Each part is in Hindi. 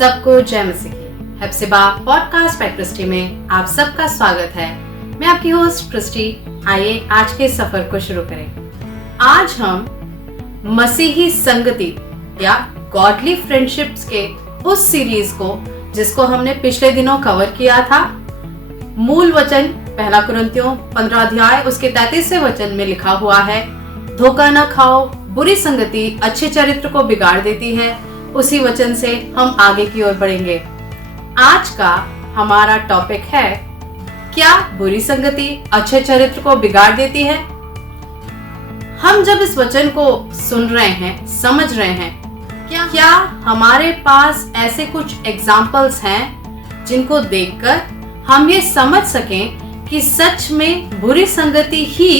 सबको जय मसीह की। हेप्सिबा पॉडकास्ट बाय क्रिस्टी में आप सबका स्वागत है। मैं आपकी होस्ट क्रिस्टी। आइए आज के सफर को शुरू करें। आज हम मसीही संगति या गॉडली फ्रेंडशिप्स के उस सीरीज को जिसको हमने पिछले दिनों कवर किया था, मूल वचन पहला कुरिन्थियों 15 अध्याय उसके 33वें वचन में लिखा हुआ है, धोखा न खाओ, बुरी संगति अच्छे चरित्र को बिगाड़ देती है। उसी वचन से हम आगे की ओर बढ़ेंगे। आज का हमारा टॉपिक है, क्या बुरी संगति अच्छे चरित्र को बिगाड़ देती है। हम जब इस वचन को सुन रहे हैं, समझ रहे हैं, क्या हमारे पास ऐसे कुछ एग्जाम्पल्स हैं जिनको देखकर हम ये समझ सकें कि सच में बुरी संगति ही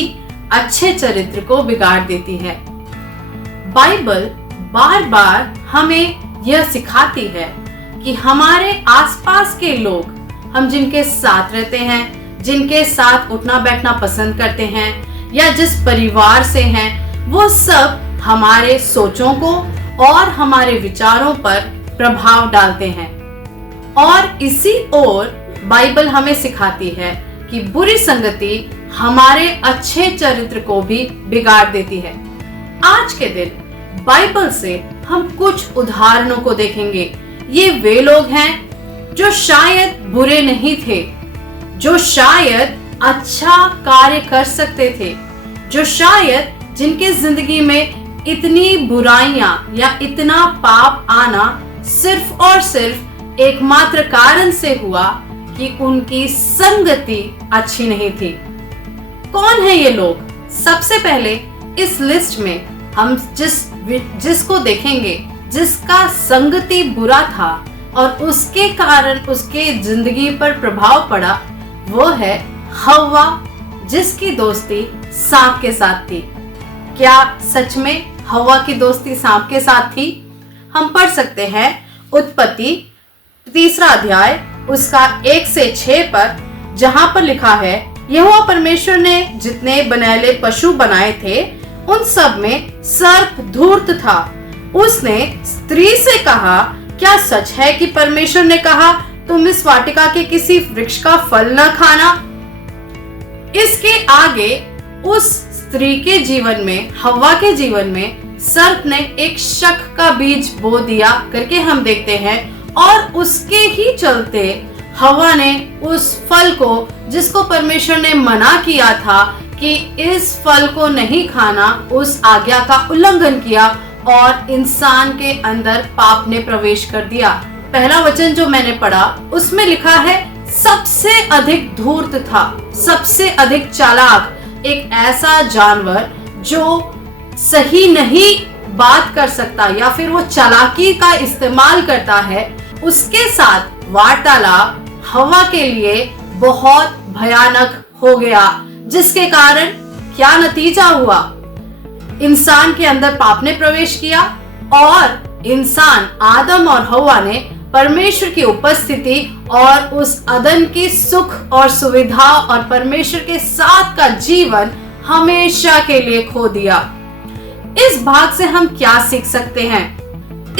अच्छे चरित्र को बिगाड़ देती है। बाइबल बार बार हमें यह सिखाती है कि हमारे आसपास के लोग, हम जिनके साथ रहते हैं, जिनके साथ उठना बैठना पसंद करते हैं या जिस परिवार से हैं, वो सब हमारे सोचों को और हमारे विचारों पर प्रभाव डालते हैं। और इसी ओर बाइबल हमें सिखाती है कि बुरी संगति हमारे अच्छे चरित्र को भी बिगाड़ देती है। आज के दिन बाइबल से हम कुछ उदाहरणों को देखेंगे। ये वे लोग हैं जो शायद बुरे नहीं थे, जो शायद अच्छा कार्य कर सकते थे, जो शायद जिनके जिंदगी में इतनी बुराइयां या इतना पाप आना सिर्फ और सिर्फ एकमात्र कारण से हुआ कि उनकी संगति अच्छी नहीं थी। कौन है ये लोग? सबसे पहले इस लिस्ट में हम जिसको देखेंगे, जिसका संगति बुरा था और उसके कारण उसके जिंदगी पर प्रभाव पड़ा, वो है हव्वा, जिसकी दोस्ती सांप के साथ थी। क्या सच में हव्वा की दोस्ती सांप के साथ थी? हम पढ़ सकते हैं उत्पत्ति 3 अध्याय उसका 1 से 6 पर, जहां पर लिखा है, यहोवा परमेश्वर ने जितने बनैले पशु बनाए थे उन सब में सर्प धूर्त था। उसने स्त्री से कहा, क्या सच है कि परमेश्वर ने कहा तुम इस वाटिका के किसी वृक्ष का फल न खाना? इसके आगे उस स्त्री के जीवन में, हव्वा के जीवन में सर्प ने एक शक का बीज बो दिया करके हम देखते हैं। और उसके ही चलते हव्वा ने उस फल को, जिसको परमेश्वर ने मना किया था कि इस फल को नहीं खाना, उस आज्ञा का उल्लंघन किया और इंसान के अंदर पाप ने प्रवेश कर दिया। पहला वचन जो मैंने पढ़ा उसमें लिखा है, सबसे अधिक धूर्त था, सबसे अधिक चालाक, एक ऐसा जानवर जो सही नहीं बात कर सकता या फिर वो चालाकी का इस्तेमाल करता है, उसके साथ वार्तालाप हव्वा के लिए बहुत भयानक हो गया। जिसके कारण क्या नतीजा हुआ? इंसान के अंदर पाप ने प्रवेश किया और इंसान आदम और हव्वा ने परमेश्वर की उपस्थिति और उस अदन की सुख और सुविधा और परमेश्वर के साथ का जीवन हमेशा के लिए खो दिया। इस भाग से हम क्या सीख सकते हैं?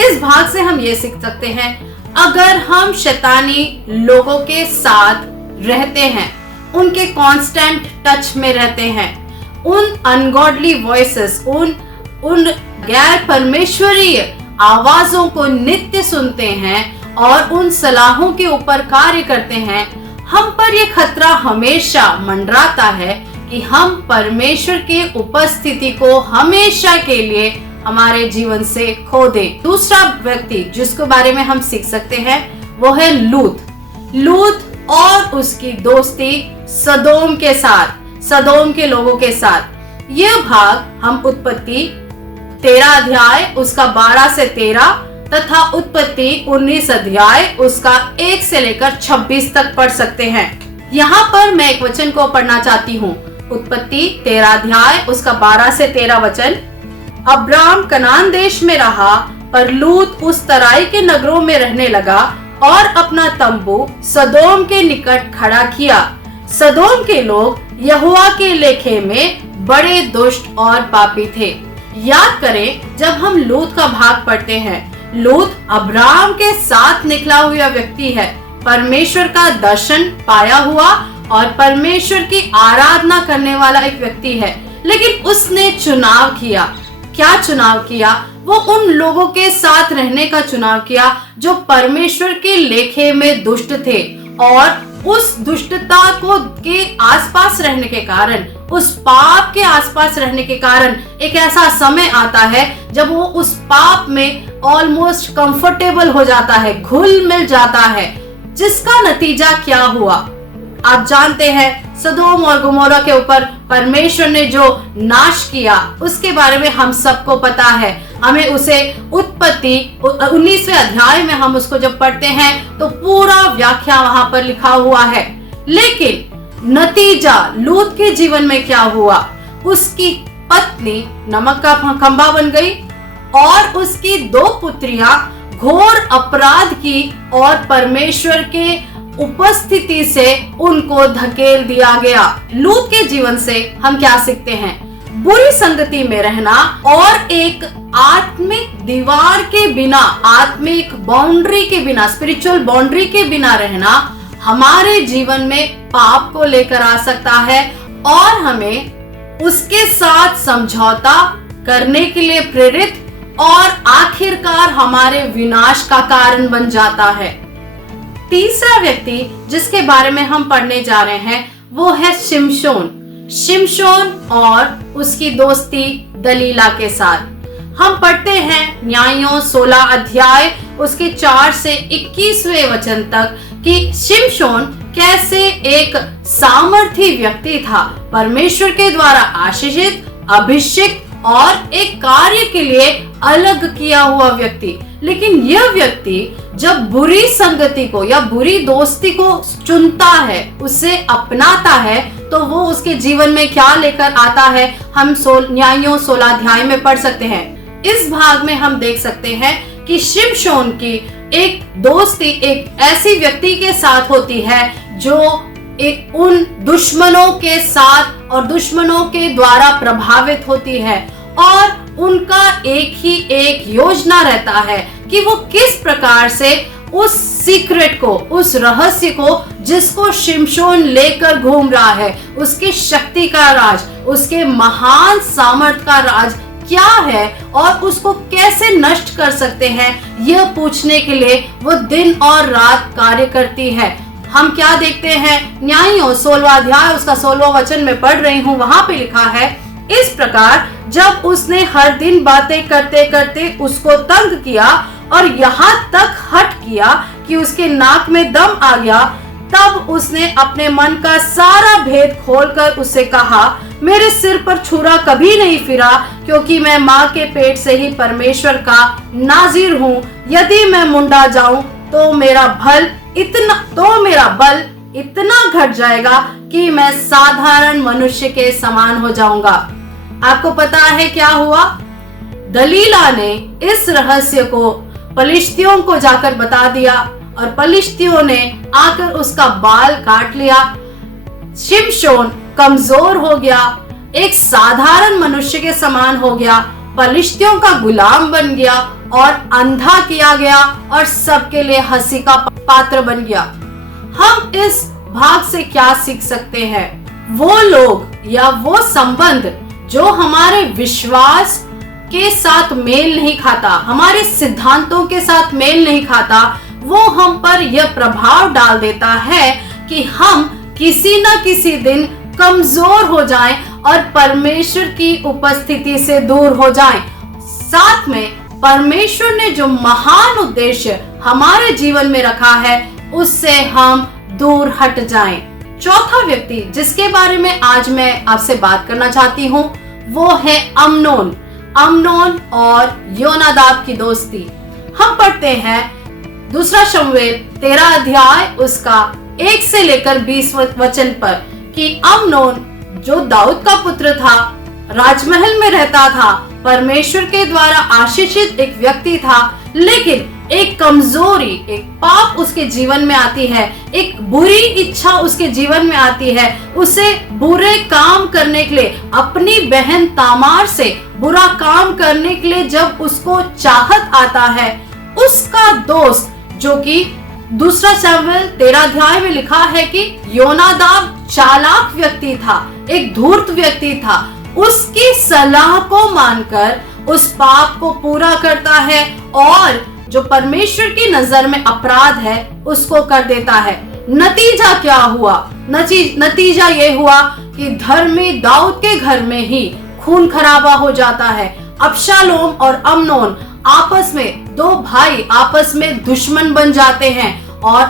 इस भाग से हम ये सीख सकते हैं, अगर हम शैतानी लोगों के साथ रहते हैं, उनके कांस्टेंट टच में रहते हैं, उन अनगॉडली वॉइसेस, उन गैर परमेश्वरीय आवाजों को नित्य सुनते हैं और उन सलाहों के ऊपर कार्य करते हैं, हम पर यह खतरा हमेशा मंडराता है कि हम परमेश्वर के उपस्थिति को हमेशा के लिए हमारे जीवन से खो दें। दूसरा व्यक्ति जिसके बारे में हम सीख सकते हैं वो है लूत और उसकी दोस्ती सदोम के साथ, सदोम के लोगों के साथ। यह भाग हम उत्पत्ति 13 अध्याय उसका 12 से 13 तथा उत्पत्ति 19 अध्याय उसका 1 से लेकर 26 तक पढ़ सकते हैं। यहाँ पर मैं एक वचन को पढ़ना चाहती हूँ। उत्पत्ति 13 अध्याय उसका 12 से 13 वचन, अब्राम कनान देश में रहा, पर लूत उस तराई के नगरों में रहने लगा और अपना तंबू सदोम के निकट खड़ा किया। सदोम के लोग यहोवा के लेखे में बड़े दुष्ट और पापी थे। याद करें, जब हम लूत का भाग पढ़ते हैं, लूत अब्राहम के साथ निकला हुआ व्यक्ति है, परमेश्वर का दर्शन पाया हुआ और परमेश्वर की आराधना करने वाला एक व्यक्ति है। लेकिन उसने चुनाव किया। क्या चुनाव किया? वो उन लोगों के साथ रहने का चुनाव किया जो परमेश्वर के लेखे में दुष्ट थे, और उस दुष्टता को के आसपास रहने के कारण, उस पाप के आसपास रहने के कारण एक ऐसा समय आता है जब वो उस पाप में ऑलमोस्ट कंफर्टेबल हो जाता है, घुल मिल जाता है, जिसका नतीजा क्या हुआ आप जानते हैं। सदोम और गोमोरा के ऊपर परमेश्वर ने जो नाश किया उसके बारे में हम सबको पता है। हमें उसे उत्पत्ति 19वें अध्याय में हम उसको जब पढ़ते हैं तो पूरा व्याख्या वहां पर लिखा हुआ है। लेकिन नतीजा लूत के जीवन में क्या हुआ? उसकी पत्नी नमक का खंभा बन गई और उसकी 2 पुत्रियां घोर अपराध की और परमेश्वर के उपस्थिति से उनको धकेल दिया गया। लूत के जीवन से हम क्या सीखते हैं? बुरी संगति में रहना और एक आत्मिक दीवार के बिना, आत्मिक बाउंड्री के बिना, स्पिरिचुअल बाउंड्री के बिना रहना हमारे जीवन में पाप को लेकर आ सकता है और हमें उसके साथ समझौता करने के लिए प्रेरित और आखिरकार हमारे विनाश का कारण बन जाता है। तीसरा व्यक्ति जिसके बारे में हम पढ़ने जा रहे हैं वो है शिमशोन और उसकी दोस्ती दलीला के साथ। हम पढ़ते हैं न्यायों 16 अध्याय उसके 4 से 21वें वचन तक कि शिमशोन कैसे एक सामर्थी व्यक्ति था, परमेश्वर के द्वारा आशीषित, अभिषिक्त और एक कार्य के लिए अलग किया हुआ व्यक्ति। लेकिन यह व्यक्ति जब बुरी संगति को या बुरी दोस्ती को चुनता है, उसे अपनाता है, तो वो उसके जीवन में क्या लेकर आता है हम न्यायों 16 अध्याय में पढ़ सकते हैं। इस भाग में हम देख सकते हैं कि शिमशोन की एक दोस्ती एक ऐसी व्यक्ति के साथ होती है जो एक उन दुश्मनों के साथ और दुश्मनों के द्वारा प्रभावित होती है, और उनका एक योजना रहता है कि वो किस प्रकार से उस सीक्रेट को, उस रहस्य को जिसको शिमशोन लेकर घूम रहा है, उसकी शक्ति का राज, उसके महान सामर्थ का राज क्या है और उसको कैसे नष्ट कर सकते हैं, यह पूछने के लिए वो दिन और रात कार्य करती है। हम क्या देखते हैं? न्यायों 16वां अध्याय उसका 16वां वचन में पढ़ रही हूँ, वहां पे लिखा है, इस प्रकार जब उसने हर दिन बातें करते करते उसको तंग किया और यहाँ तक हट किया कि उसके नाक में दम आ गया, तब उसने अपने मन का सारा भेद खोलकर उससे कहा, मेरे सिर पर छुरा कभी नहीं फिरा, क्योंकि मैं माँ के पेट से ही परमेश्वर का नाजिर हूँ। यदि मैं मुंडा जाऊं तो मेरा बल इतना घट जाएगा कि मैं साधारण मनुष्य के समान हो जाऊंगा। आपको पता है क्या हुआ? दलीला ने इस रहस्य को पलिश्तियों को जाकर बता दिया और पलिश्तियों ने आकर उसका बाल काट लिया। शिमशोन कमजोर हो गया, एक साधारण मनुष्य के समान हो गया, पलिश्तियों का गुलाम बन गया और अंधा किया गया और सबके लिए हंसी का पात्र बन गया। हम इस भाग से क्या सीख सकते हैं? वो लोग या वो संबंध जो हमारे विश्वास के साथ मेल नहीं खाता, हमारे सिद्धांतों के साथ मेल नहीं खाता, वो हम पर यह प्रभाव डाल देता है कि हम किसी न किसी दिन कमजोर हो जाएं और परमेश्वर की उपस्थिति से दूर हो जाएं। साथ में परमेश्वर ने जो महान उद्देश्य हमारे जीवन में रखा है उससे हम दूर हट जाएं। चौथा व्यक्ति जिसके बारे में आज मैं आपसे बात करना चाहती हूँ वो है अम्नोन और योनादाब की दोस्ती। हम पढ़ते हैं दूसरा शमूएल 13 अध्याय उसका 1 से लेकर 20 वचन पर कि अम्नोन जो दाऊद का पुत्र था, राजमहल में रहता था, परमेश्वर के द्वारा आशीषित एक व्यक्ति था, लेकिन एक कमजोरी, एक पाप उसके जीवन में आती है, एक बुरी इच्छा उसके जीवन में आती है। उसे बुरे काम करने के लिए, अपनी बहन तामार से बुरा काम करने के लिए जब उसको चाहत आता है, उसका दोस्त, जो कि दूसरा शमूएल 13 अध्याय में लिखा है कि योनादाब चालाक व्यक्ति था, एक धूर्त व्यक्ति था, उसकी सलाह को मानकर उस पाप को पूरा करता है और जो परमेश्वर की नजर में अपराध है उसको कर देता है। नतीजा क्या हुआ? नतीजा ये हुआ कि धर्मी दाऊद के घर में ही खून खराबा हो जाता है। अबशालोम और अम्नोन आपस में, दो भाई आपस में दुश्मन बन जाते हैं और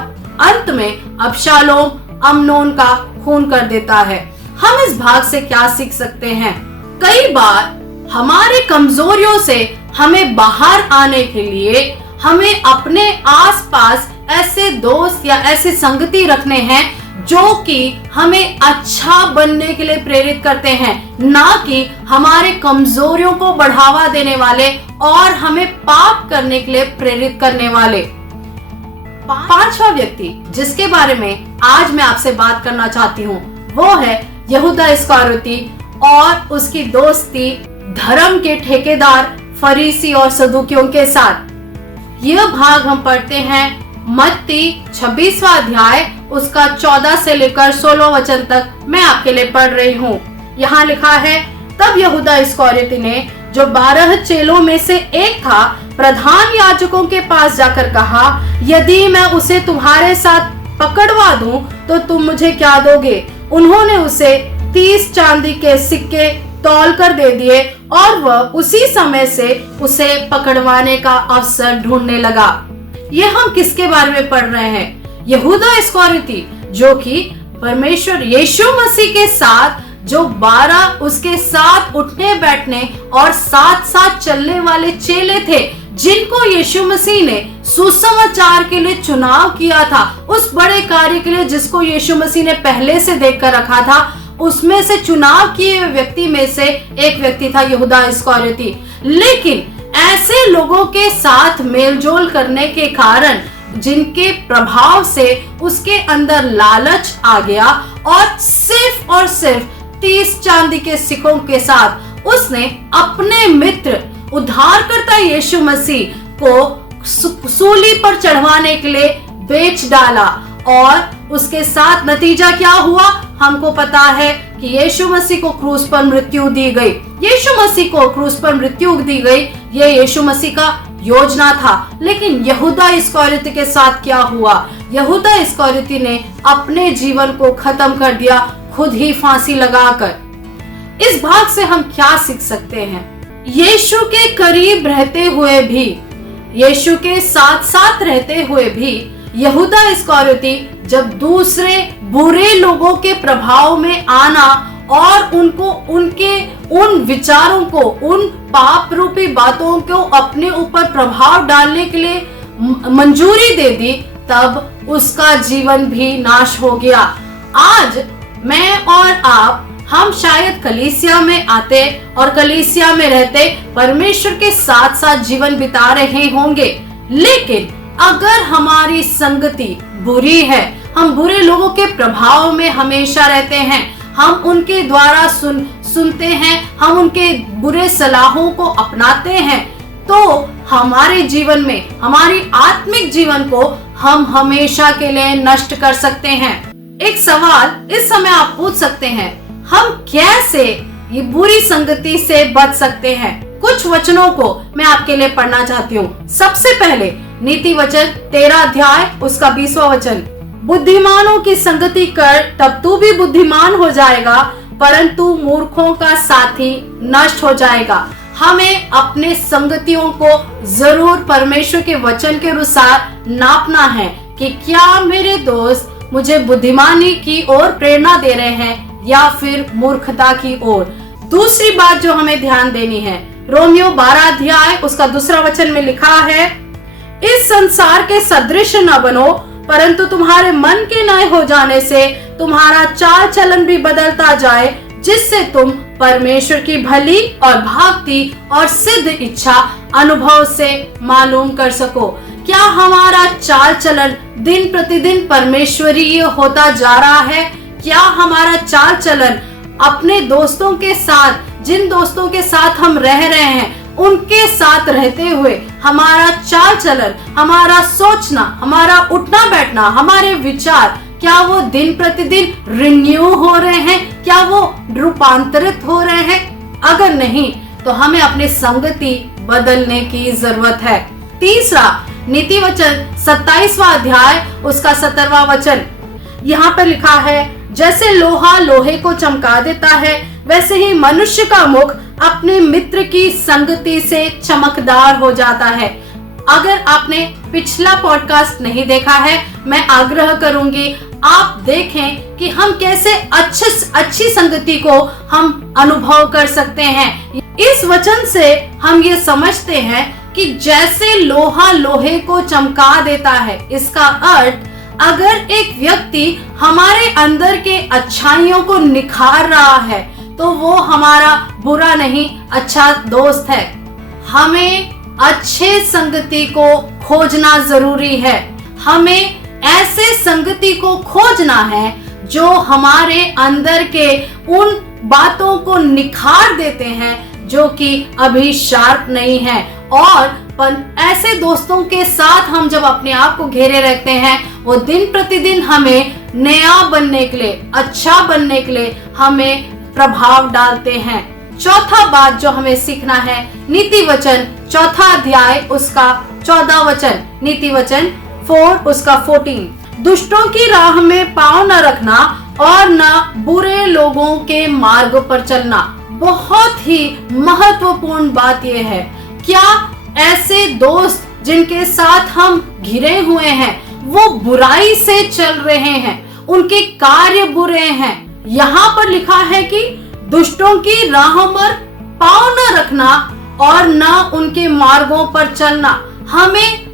अंत में अबशालोम अम्नोन का खून कर देता है। हम इस भाग से क्या सीख सकते हैं? कई बार हमारे कमजोरियों से हमें बाहर आने के लिए हमें अपने आसपास ऐसे दोस्त या ऐसे संगति रखने हैं जो कि हमें अच्छा बनने के लिए प्रेरित करते हैं, ना कि हमारे कमजोरियों को बढ़ावा देने वाले और हमें पाप करने के लिए प्रेरित करने वाले। पांचवा व्यक्ति जिसके बारे में आज मैं आपसे बात करना चाहती हूँ वो है यहूदा इस्करियोती और उसकी दोस्ती धर्म के ठेकेदार फरीसी और सदूकियों के साथ। यह भाग हम पढ़ते हैं मत्ती 26वां अध्याय उसका 14 से लेकर 16 वचन तक मैं आपके लिए पढ़ रही हूँ। यहाँ लिखा है, तब यहूदा इस्करियोती ने, जो 12 चेलों में से एक था, प्रधान याजकों के पास जाकर कहा, यदि मैं उसे तुम्हारे साथ पकड़वा दूं तो तुम मुझे क्या दोगे? उन्होंने उसे 30 चांदी के सिक्के तौल कर दे दिए और वह उसी समय से उसे पकड़वाने का अवसर ढूंढने लगा। ये हम किसके बारे में पढ़ रहे हैं? यहूदा इस्करियोती, जो कि परमेश्वर यीशु मसीह के साथ, जो 12 उसके साथ उठने बैठने और साथ साथ चलने वाले चेले थे, जिनको यीशु मसीह ने सुसमाचार के लिए चुनाव किया था, उस बड़े कार्य के लिए जिसको यीशु मसीह ने पहले से देख कर रखा था, उसमें से चुनाव किए व्यक्ति में से एक व्यक्ति था यहूदा इस्करियोती। लेकिन ऐसे लोगों के साथ मेलजोल करने के कारण, जिनके प्रभाव से उसके अंदर लालच आ गया और सिर्फ 30 चांदी के सिक्कों के साथ उसने अपने मित्र उद्धारकर्ता यीशु मसीह को सूली पर चढ़वाने के लिए बेच डाला। और उसके साथ नतीजा क्या हुआ हमको पता है कि यीशु मसीह को क्रूस पर मृत्यु दी गई। यीशु मसीह को क्रूस पर मृत्यु दी गई, ये यीशु मसीह का योजना था। लेकिन यहूदा इस्करियोती के साथ क्या हुआ? यहूदा इस्करियोती ने अपने जीवन को खत्म कर दिया, खुद ही फांसी लगाकर। इस भाग से हम क्या सीख सकते हैं? यीशु के करीब रहते हुए भी, यीशु के साथ साथ रहते हुए भी यहूदा इस्करियोती जब दूसरे बुरे लोगों के प्रभाव में आना और उनको उनके उन विचारों को, उन पाप रूपी बातों को अपने ऊपर प्रभाव डालने के लिए मंजूरी दे दी, तब उसका जीवन भी नाश हो गया। आज मैं और आप, हम शायद कलीसिया में आते और कलीसिया में रहते परमेश्वर के साथ साथ जीवन बिता रहे होंगे, लेकिन अगर हमारी संगति बुरी है, हम बुरे लोगों के प्रभाव में हमेशा रहते हैं, हम उनके द्वारा सुनते हैं, हम उनके बुरे सलाहों को अपनाते हैं, तो हमारे जीवन में, हमारी आत्मिक जीवन को हम हमेशा के लिए नष्ट कर सकते हैं। एक सवाल इस समय आप पूछ सकते हैं, हम कैसे ये बुरी संगति से बच सकते हैं? कुछ वचनों को मैं आपके लिए पढ़ना चाहती हूँ। सबसे पहले नीति वचन 13 अध्याय उसका 20वां वचन, बुद्धिमानों की संगति कर तब तू भी बुद्धिमान हो जाएगा, परंतु मूर्खों का साथी नष्ट हो जाएगा। हमें अपने संगतियों को जरूर परमेश्वर के वचन के अनुसार नापना है कि क्या मेरे दोस्त मुझे बुद्धिमानी की ओर प्रेरणा दे रहे हैं या फिर मूर्खता की ओर। दूसरी बात जो हमें ध्यान देनी है, रोमियो 12 अध्याय उसका 2 वचन में लिखा है, इस संसार के सदृश न बनो, परंतु तुम्हारे मन के नए हो जाने से तुम्हारा चाल चलन भी बदलता जाए, जिससे तुम परमेश्वर की भली और भागती और सिद्ध इच्छा अनुभव से मालूम कर सको। क्या हमारा चाल चलन दिन प्रतिदिन परमेश्वरीय होता जा रहा है? क्या हमारा चाल चलन अपने दोस्तों के साथ, जिन दोस्तों के साथ हम रह रहे हैं, उनके साथ रहते हुए हमारा चाल चलन, हमारा सोचना, हमारा उठना बैठना, हमारे विचार, क्या वो दिन प्रतिदिन रिन्यू हो रहे हैं? क्या वो रूपांतरित हो रहे हैं? अगर नहीं तो हमें अपनी संगति बदलने की जरूरत है। तीसरा, नीति वचन 27वां अध्याय उसका 17वां वचन, यहाँ पर लिखा है, जैसे लोहा लोहे को चमका देता है, वैसे ही मनुष्य का मुख अपने मित्र की संगति से चमकदार हो जाता है। अगर आपने पिछला पॉडकास्ट नहीं देखा है, मैं आग्रह करूंगी आप देखें कि हम कैसे अच्छी संगति को हम अनुभव कर सकते हैं। इस वचन से हम ये समझते हैं कि जैसे लोहा लोहे को चमका देता है, इसका अर्थ अगर एक व्यक्ति हमारे अंदर के अच्छाइयों को निखार रहा है तो वो हमारा बुरा नहीं, अच्छा दोस्त है। हमें अच्छे संगति को खोजना जरूरी है। हमें ऐसे संगति को खोजना है जो हमारे अंदर के उन बातों को निखार देते हैं जो कि अभी शार्प नहीं है। और ऐसे दोस्तों के साथ हम जब अपने आप को घेरे रहते हैं, वो दिन प्रतिदिन हमें नया बनने के लिए, अच्छा बनने के लिए हमें प्रभाव डालते हैं। चौथा बात जो हमें सीखना है, नीति वचन 4 अध्याय उसका 14 वचन, नीति वचन 4 उसका 14, दुष्टों की राह में पांव न रखना और न बुरे लोगों के मार्ग पर चलना। बहुत ही महत्वपूर्ण बात यह है, क्या ऐसे दोस्त जिनके साथ हम घिरे हुए हैं वो बुराई से चल रहे हैं, उनके कार्य बुरे हैं? यहाँ पर लिखा है कि दुष्टों की राह पर पांव न रखना और न उनके मार्गों पर चलना। हमें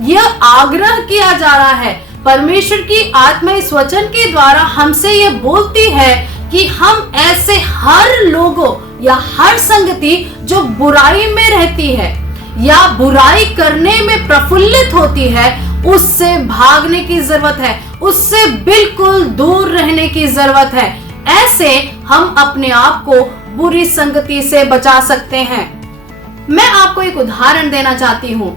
यह आग्रह किया जा रहा है, परमेश्वर की आत्मा इस वचन के द्वारा हमसे ये बोलती है कि हम ऐसे हर लोगों या हर संगति जो बुराई में रहती है या बुराई करने में प्रफुल्लित होती है, उससे भागने की जरूरत है, उससे बिल्कुल दूर रहने की जरूरत है। ऐसे हम अपने आप को बुरी संगति से बचा सकते हैं। मैं आपको एक उदाहरण देना चाहती हूँ।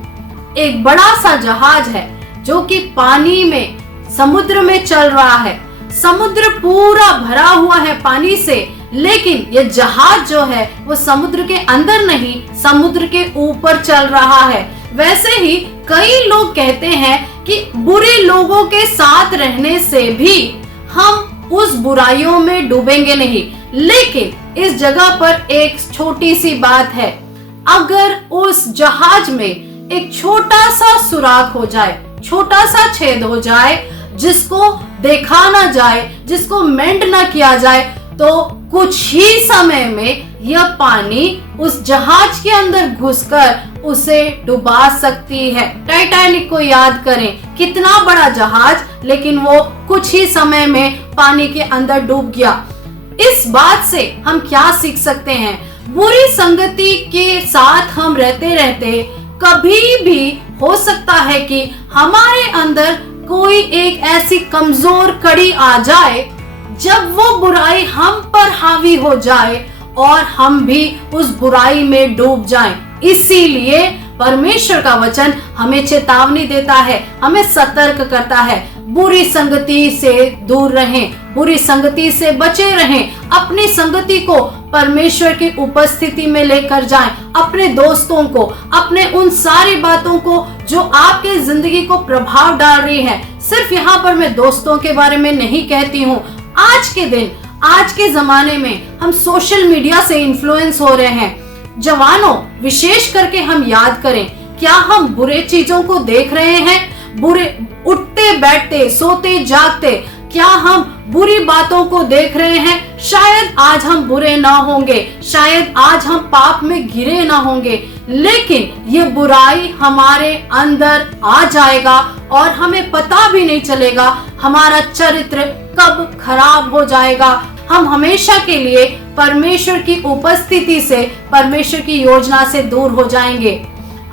एक बड़ा सा जहाज है जो कि पानी में, समुद्र में चल रहा है। समुद्र पूरा भरा हुआ है पानी से, लेकिन ये जहाज जो है वो समुद्र के अंदर नहीं, समुद्र के ऊपर चल रहा है। वैसे ही कई लोग कहते हैं कि बुरे लोगों के साथ रहने से भी हम उस बुराइयों में डूबेंगे नहीं। लेकिन इस जगह पर एक छोटी सी बात है, अगर उस जहाज में एक छोटा सा सुराख हो जाए, छोटा सा छेद हो जाए, जिसको देखा ना जाए, जिसको मेंट ना किया जाए, तो कुछ ही समय में यह पानी उस जहाज के अंदर घुसकर उसे डुबा सकती है। टाइटैनिक को याद करें, कितना बड़ा जहाज, लेकिन वो कुछ ही समय में पानी के अंदर डूब गया। इस बात से हम क्या सीख सकते हैं? बुरी संगति के साथ हम रहते रहते कभी भी हो सकता है कि हमारे अंदर कोई एक ऐसी कमजोर कड़ी आ जाए जब वो बुराई हम पर हावी हो जाए और हम भी उस बुराई में डूब जाएं। इसीलिए परमेश्वर का वचन हमें चेतावनी देता है, हमें सतर्क करता है, बुरी संगति से दूर रहें, बुरी संगति से बचे रहें। अपनी संगति को परमेश्वर की उपस्थिति में लेकर जाएं। अपने दोस्तों को, अपने उन सारी बातों को जो आपके जिंदगी को प्रभाव डाल रही है। सिर्फ यहाँ पर मैं दोस्तों के बारे में नहीं कहती हूँ। आज के दिन, आज के जमाने में हम सोशल मीडिया से इन्फ्लुएंस हो रहे हैं। जवानों, विशेष करके हम याद करें, क्या हम बुरे चीजों को देख रहे हैं? बुरे उठते बैठते, सोते जागते, क्या हम बुरी बातों को देख रहे हैं? शायद आज हम बुरे ना होंगे, शायद आज हम पाप में घिरे ना होंगे, लेकिन ये बुराई हमारे अंदर आ जाएगा और हमें पता भी नहीं चलेगा हमारा चरित्र कब खराब हो जाएगा। हम हमेशा के लिए परमेश्वर की उपस्थिति से, परमेश्वर की योजना से दूर हो जाएंगे।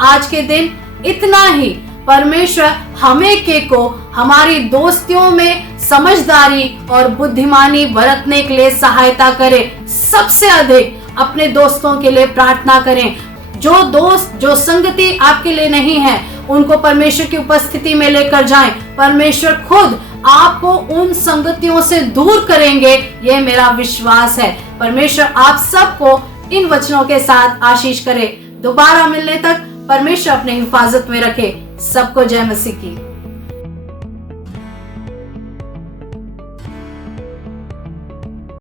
आज के दिन इतना ही। परमेश्वर हमें के को हमारी दोस्तियों में समझदारी और बुद्धिमानी बरतने के लिए सहायता करे। सबसे अधिक अपने दोस्तों के लिए प्रार्थना करें। जो दोस्त, जो संगति आपके लिए नहीं है, उनको परमेश्वर की उपस्थिति में लेकर जाएं। परमेश्वर खुद आपको उन संगतियों से दूर करेंगे, ये मेरा विश्वास है। परमेश्वर आप सबको इन वचनों के साथ आशीष करे। दोबारा मिलने तक परमेश्वर अपने हिफाजत में रखे। सबको जय मसीह की।